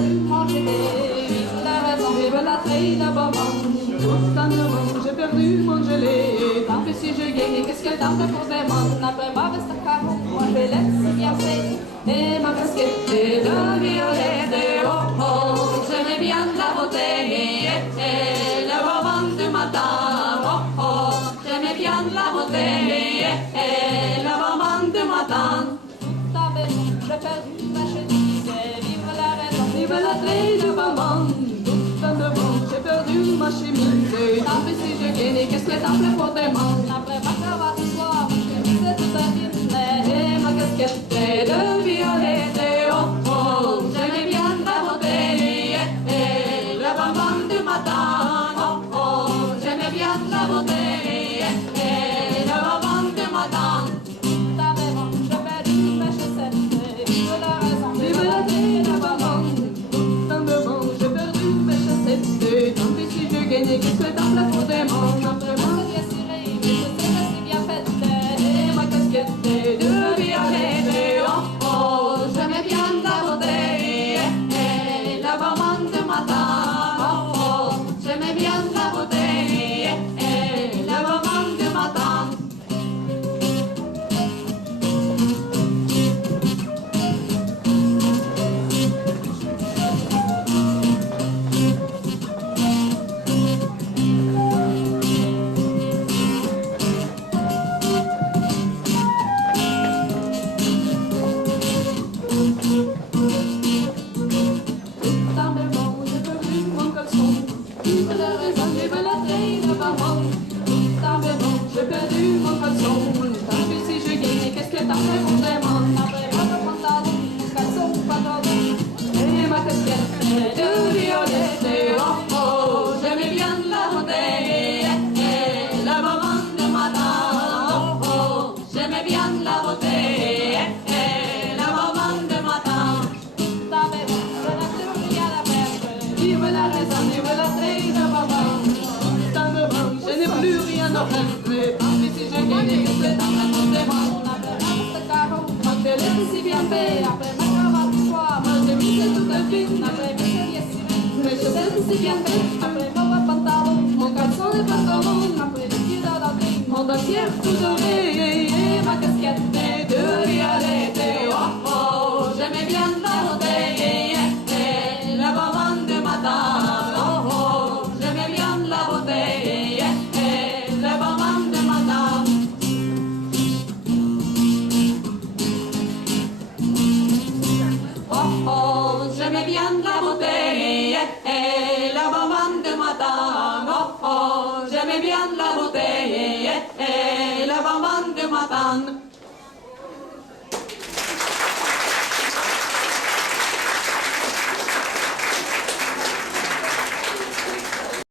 perdu mon gelé. Il a raison, j'ai belâtré la bonbonne. Tout en heureux, j'ai perdu mon gelé. Tant pis si je gagne, qu'est-ce que tant de pour des mondes. Après ma veste à carreaux, moi je vais laisser bien fait. Et ma casquette est de violet. Oh oh, j'aimais bien la beauté. Et le bonbon du matin. Oh oh, j'aimais bien la beauté. Et le bonbon du matin. Tout à fait, j'ai perdu ma chemise. Vive la raison, vive la traîne de bonbon. Tout en heureux, j'ai perdu ma chemise. Tant pis si je gagne, qu'est-ce que t'en fais pour des mondes. Après ma cravate ce soir, ma chemise est tout abîmée. Et ma casquette est de violet. Oh oh, j'aimais bien la beauté. Et le bonbon du matin. Oh oh, j'aimais bien la beauté. Et le bonbon du matin. T'avais bon, j'ai perdu mes chaussettes. Vive la raison, vive la vie de bonbon. Tout en devant, j'ai perdu mes chaussettes. Tant pis si je gagnais, qu'est-ce que t'en fais pour des mondes. Après ma bien cirée, mes chaussettes si bien faites. Et ma casquette est de violet. Oh oh, j'aimais bien la beauté. Et le bonbon du matin. Oh oh, j'aimais bien la beauté. Et le bonbon du matin. Dans le monde, j'ai perdu mon caleçon. Vive la raison, vive la traîne de bonbon. Dans le monde, j'ai perdu mon caleçon. Tant pis si je gagne, qu'est-ce que t'en fais pour des mondes. Après ma pantalon, mon caleçon, pantalon. Et ma casquette est de violet. Oh oh, j'aimais bien la beauté. Et le bonbon du matin. Oh oh, j'aimais bien la beauté. Et le bonbon du matin. T'avais bon, je n'ai plus rien à perdre. Vive la raison, vive la traîne de bonbon. Tant de bon, je n'ai plus rien à perdre. Tant pis si je gagne, qu'est-ce que t'en fais pour des mondes. Après ma veste carreau, ma télé si bien fait. Après ma cravate ce soir, ma chemise est toute fine. Après mes souliers cirés, mes chaussettes si bien faites. Après mon pantalon, mon caleçon n'est pas commun. Après les pieds d'Adamine, mon dossier tout doré. Et ma casquette est de violet. Oh oh, j'aimais bien la beauté. Et le bonbon du matin. Oh oh, j'aimais bien la beauté. Et le bonbon du matin. Oh oh, j'aimais bien la beauté. Et le bonbon du matin. Oh oh, j'aimais bien la beauté. Et le bonbon du matin.